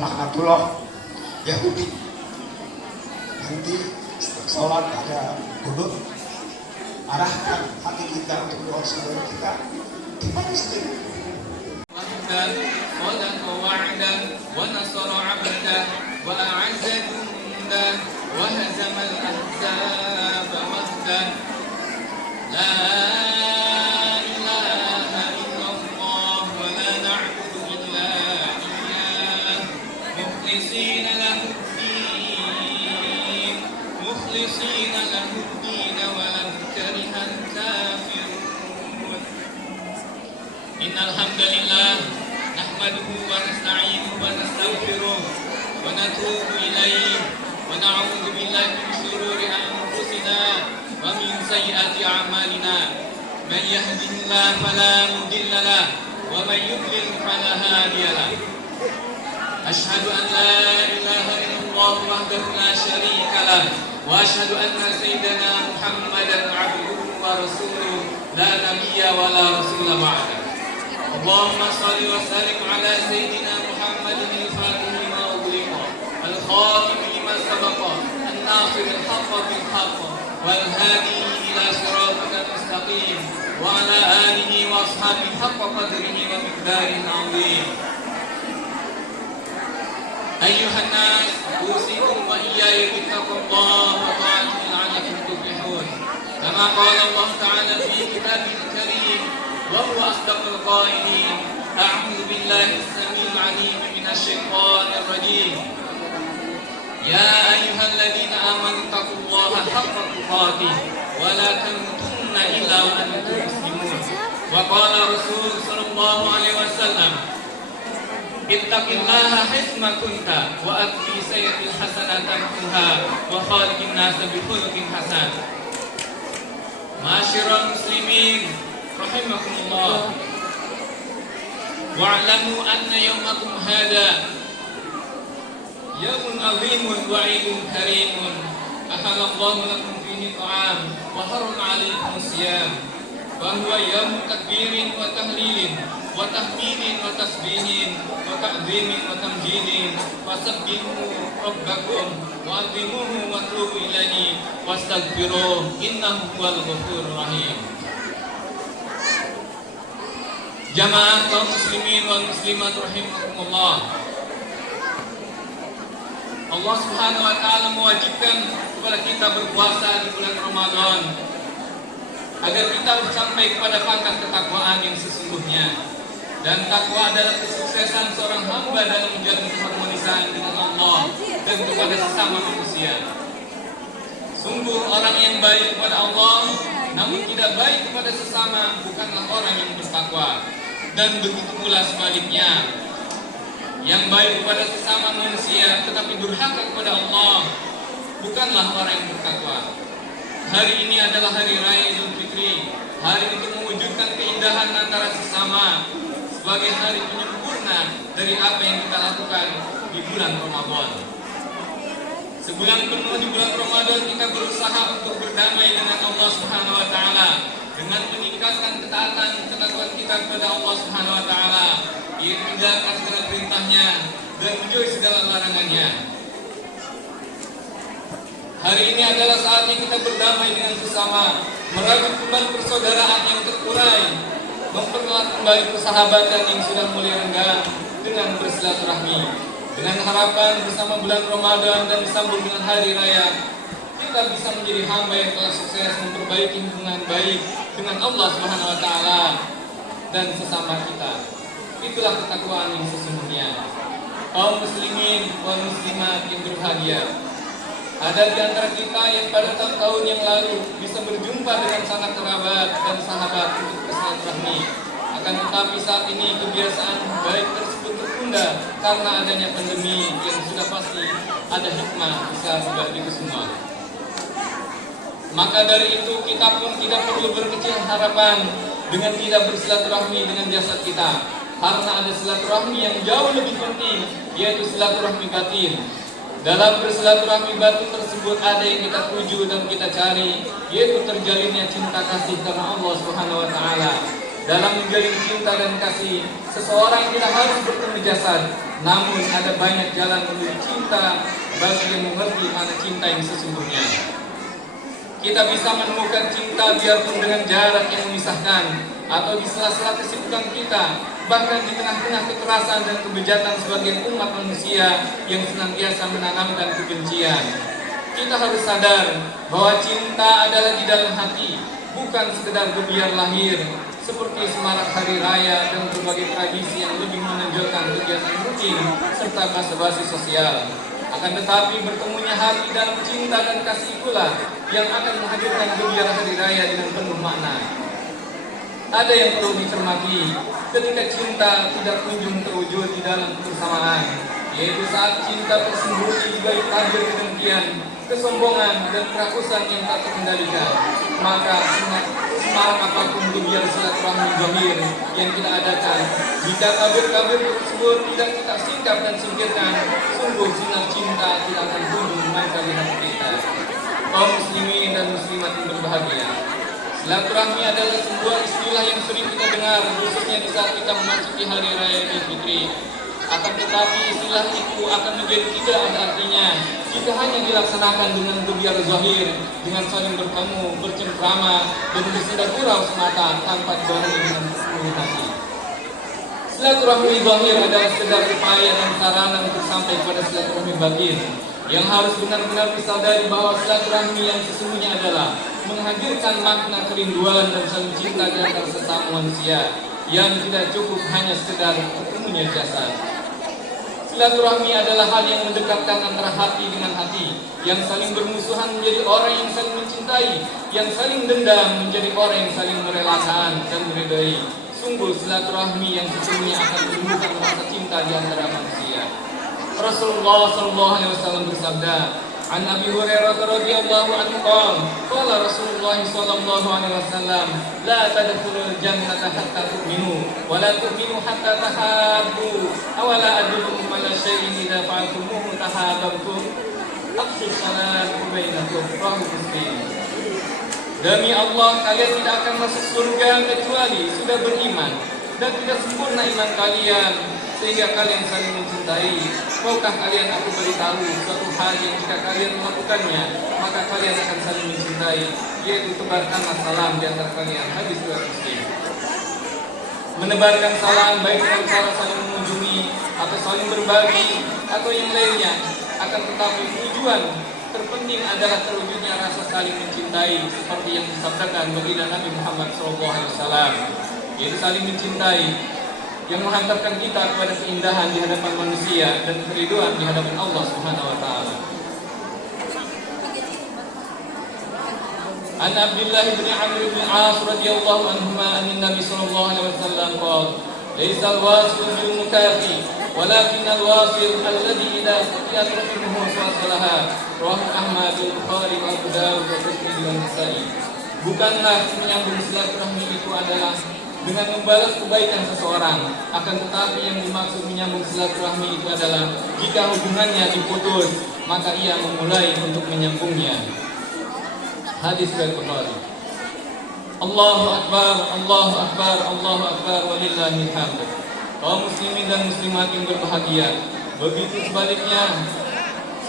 laknatullah Yahudi. Nanti sholat ada wudhu, arahkan hati kita untuk doa saudara kita di Palestina. صدق وعده ونصر عبده وأعز جنده وهزم الأحزاب وحده لا إله إلا الله ولا نعبد إلا إياه مخلصين له الدين ولو كره الكافرون إن الحمد لله نحمده ونستعينه ونستغفره ونتوب إليه ونعوذ بالله من شرور أنفسنا ومن سيئات أعمالنا من يهده الله فلا مضل له ومن يضلل فلا هادي له أشهد أن لا إله إلا الله وحده لا شريك له وأشهد أن سيدنا محمدا عبده ورسوله لا نبي ولا رسول بعده اللهم صل وسلم على سيدنا محمد الفاتح لما أغلق الخاتم لما سبق الناصر الحق بالحق والهادي إلى صراطك المستقيم وعلى آله وأصحابه حق قدره ومقداره العظيم أيها الناس أوصيكم وإياي بتقوى الله وطاعته لعلكم تفلحون كما قال الله تعالى في كتابه الكريم وهو أصدق القائلين أعوذ بالله السميع العليم من الشيطان الرجيم يا أيها الذين آمنوا اتقوا الله حق تقاته ولا تموتن إلا وأنتم مسلمون وقال رسول صلى الله عليه وسلم اتق الله حيثما كنت وأتبع سيئة الحسنة تمحها وخالق الناس بخلق حسن معاشر المسلمين رحمكم الله واعلموا أن يومكم هذا يوم عظيم وعيد كريم أحل الله لكم فيه الطعام وحرم عليكم الصيام وهو يوم تكبير وتهليل وتحميد وتسبيح وتعظيم وتمجيد فسبحوا ربكم وعظموه واتوبوا إليه واستغفروه إنه هو الغفور الرحيم. Jamaah kaum muslimin wal muslimat rahimakumullah. Allah Subhanahu wa taala mewajibkan kepada kita berpuasa di bulan Ramadan agar kita sampai kepada pangkat ketakwaan yang sesungguhnya. Dan takwa adalah kesuksesan seorang hamba dalam menjalin keharmonisan dengan Allah dan kepada sesama manusia. Sungguh orang yang baik kepada Allah namun tidak baik kepada sesama bukanlah orang yang bertakwa. Dan begitu pula sebaliknya, yang baik kepada sesama manusia tetapi durhaka kepada Allah bukanlah orang yang bertakwa. Hari ini adalah hari raya Idul Fitri, hari untuk mewujudkan keindahan antara sesama, sebagai hari penyempurna dari apa yang kita lakukan di bulan Ramadan. Sebulan penuh di bulan Ramadan kita berusaha untuk berdamai dengan Allah Subhanahu wa taala dengan meningkatkan ketaatan ketakwaan kita kepada Allah Subhanahu wa taala, yaitu menjalankan segala perintahnya dan menjauhi segala larangannya. Hari ini adalah saatnya kita berdamai dengan sesama, merawat kembali persaudaraan yang terurai, mempererat kembali persahabatan yang sudah mulai renggang dengan bersilaturahmi. Dengan harapan bersama bulan Ramadan dan disambung dengan hari raya, kita bisa menjadi hamba yang telah sukses memperbaiki hubungan baik dengan Allah Subhanahu wa taala dan sesama kita. Itulah ketakwaan yang sesungguhnya. Kaum muslimin wal muslimat yang berbahagia, ada di antara kita yang pada tahun-tahun yang lalu bisa berjumpa dengan sanak kerabat dan sahabat untuk bersilaturahmi. Akan tetapi saat ini kebiasaan baik tersebut tertunda karena adanya pandemi yang sudah pasti ada hikmah besar bagi itu semua. Maka dari itu kita pun tidak perlu berkecil harapan dengan tidak bersilaturahmi dengan jasad kita, karena ada silaturahmi yang jauh lebih penting, yaitu silaturahmi batin. Dalam bersilaturahmi batin tersebut ada yang kita tuju dan kita cari, yaitu terjalinnya cinta kasih karena Allah Subhanahu wa taala. Dalam menjalin cinta dan kasih, Seseorang tidak harus bertemu jasad, namun ada banyak jalan menuju cinta bagi yang mengerti mana cinta yang sesungguhnya. Kita bisa menemukan cinta biarpun dengan jarak yang memisahkan, atau di sela-sela kesibukan kita, bahkan di tengah-tengah kekerasan dan kebejatan sebagian umat manusia yang senantiasa menanamkan kebencian. Kita harus sadar bahwa cinta adalah di dalam hati, bukan sekedar gebiar lahir, seperti semarak hari raya dan berbagai tradisi yang lebih menonjolkan kegiatan rutin serta basa-basi sosial. Akan tetapi bertemunya hati dalam cinta dan kasih itulah yang akan menghadirkan gebiar hari raya dengan penuh makna. Ada yang perlu dicermati ketika cinta tidak kunjung terwujud di dalam kebersamaan, yaitu saat cinta tersembunyi juga tabir kedengkian, kesombongan dan kerakusan yang tak terkendalikan. Maka semarak apapun gebiar silaturahmi zahir yang kita adakan, jika tabir-tabir tersebut tidak kita singkap dan singkirkan, sungguh sinar cinta tidak akan kunjung memancar di hati kita. Kaum muslimin dan muslimat yang berbahagia, silaturahmi adalah sebuah istilah yang sering kita dengar, khususnya di saat kita memasuki hari raya Idul Fitri. Akan tetapi istilah itu akan menjadi tidak ada artinya jika hanya dilaksanakan dengan gebiar zahir, dengan saling bertemu, bercengkrama, dan bersenda gurau semata tanpa dibarengi dengan seluruh hati. Silaturahmi zahir adalah sekedar upaya dan sarana untuk sampai pada silaturahmi batin, yang harus benar-benar disadari bahwa silaturahmi yang sesungguhnya adalah menghadirkan makna kerinduan dan saling cinta di antara sesama manusia, yang tidak cukup hanya sekedar bertemunya jasad. Silaturahmi adalah hal yang mendekatkan antara hati dengan hati, yang saling bermusuhan menjadi orang yang saling mencintai, yang saling dendam menjadi orang yang saling merelakan dan meridai. Sungguh silaturahmi yang sesungguhnya akan menumbuhkan rasa cinta di antara manusia. Rasulullah SAW bersabda, An Abi Hurairah radhiyallahu anhu qala Rasulullah sallallahu alaihi wasallam, la tadkhulul jannata hatta tu'minu wa la tu'minu hatta tahabbu, aw la adullukum ala syai'in idza fa'altumuhu tahabbtum, aqsus salat bainakum, rawahu Muslim. Demi Allah, kalian tidak akan masuk surga kecuali sudah beriman dan tidak sempurna iman kalian sehingga kalian saling mencintai. Maukah kalian aku beritahu suatu hal yang jika kalian melakukannya maka kalian akan saling mencintai, yaitu tebarkanlah salam di antara kalian. Hadis riwayat Muslim. Menebarkan salam baik dengan cara saling mengunjungi atau saling berbagi atau yang lainnya, akan tetapi tujuan terpenting adalah terwujudnya rasa saling mencintai seperti yang disabdakan baginda Nabi Muhammad SAW, yaitu saling mencintai yang menghantarkan kita kepada keindahan di hadapan manusia dan keriduan di hadapan Allah Subhanahu wa taala. An Abdullah bin Amr bin As radhiyallahu anhuma an Nabi sallallahu alaihi wasallam qala, "Laisa al-wasil bil mukafi, walakin al-wasil alladhi idza qutiyat rahimuhu wasalaha." Rawahu Ahmad, Bukhari, Abu Dawud, dan Tirmidzi dan Nasa'i. Bukanlah menyambung silaturahmi itu adalah dengan membalas kebaikan seseorang, akan tetapi yang dimaksud menyambung silaturahmi itu adalah jika hubungannya diputus, maka ia memulai untuk menyambungnya. Hadis dari Bukhari. Allahu Akbar, Allahu Akbar, Allahu Akbar, walillahil hamd. Kaum muslimin dan muslimat yang berbahagia, begitu sebaliknya,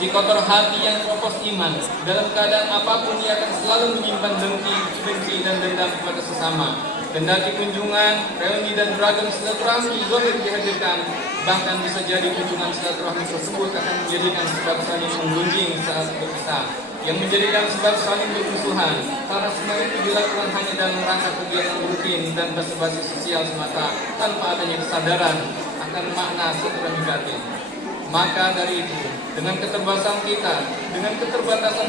si kotor hati yang keropos iman, dalam keadaan apapun ia akan selalu menyimpan dengki, benci dan dendam kepada sesama. Kendati kunjungan, reuni dan beragam silaturahmi zahir dihadirkan, bahkan bisa jadi kunjungan silaturahmi tersebut akan menjadikan sebab saling menggunjing saat berpisah, yang menjadikan sebab saling bermusuhan, karena semua itu dilakukan hanya dalam rangka kegiatan rutin dan basa-basi sosial semata, tanpa adanya kesadaran akan makna silaturahmi batin. Maka dari itu, dengan keterbatasan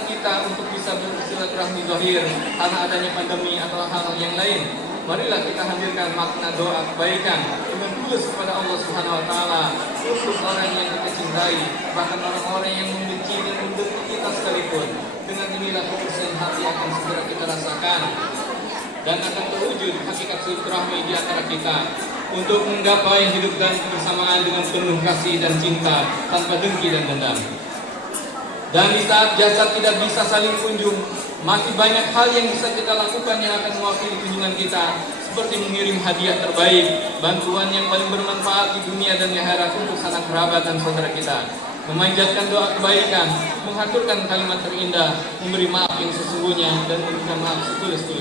kita untuk bisa bersilaturahmi zahir karena adanya pandemi atau hal-hal yang lain, marilah kita hadirkan makna doa kebaikan dengan tulus kepada Allah Subhanahu wa taala, khusus orang yang kita cintai, bahkan orang-orang yang membenci dan membenci kita sekalipun. Dengan inilah kebersihan hati akan segera kita rasakan dan akan terwujud hakikat silaturahmi di antara kita untuk menggapai hidup dan kebersamaan dengan penuh kasih dan cinta tanpa dengki dan dendam. Dan di saat jasad tidak bisa saling kunjung, masih banyak hal yang bisa kita lakukan yang akan mewakili kunjungan kita, seperti mengirim hadiah terbaik, bantuan yang paling bermanfaat di dunia dan di akhirat untuk sanak kerabat dan saudara kita, memanjatkan doa kebaikan, mengaturkan kalimat terindah, memberi maaf yang sesungguhnya, dan meminta maaf setulus-tulusnya.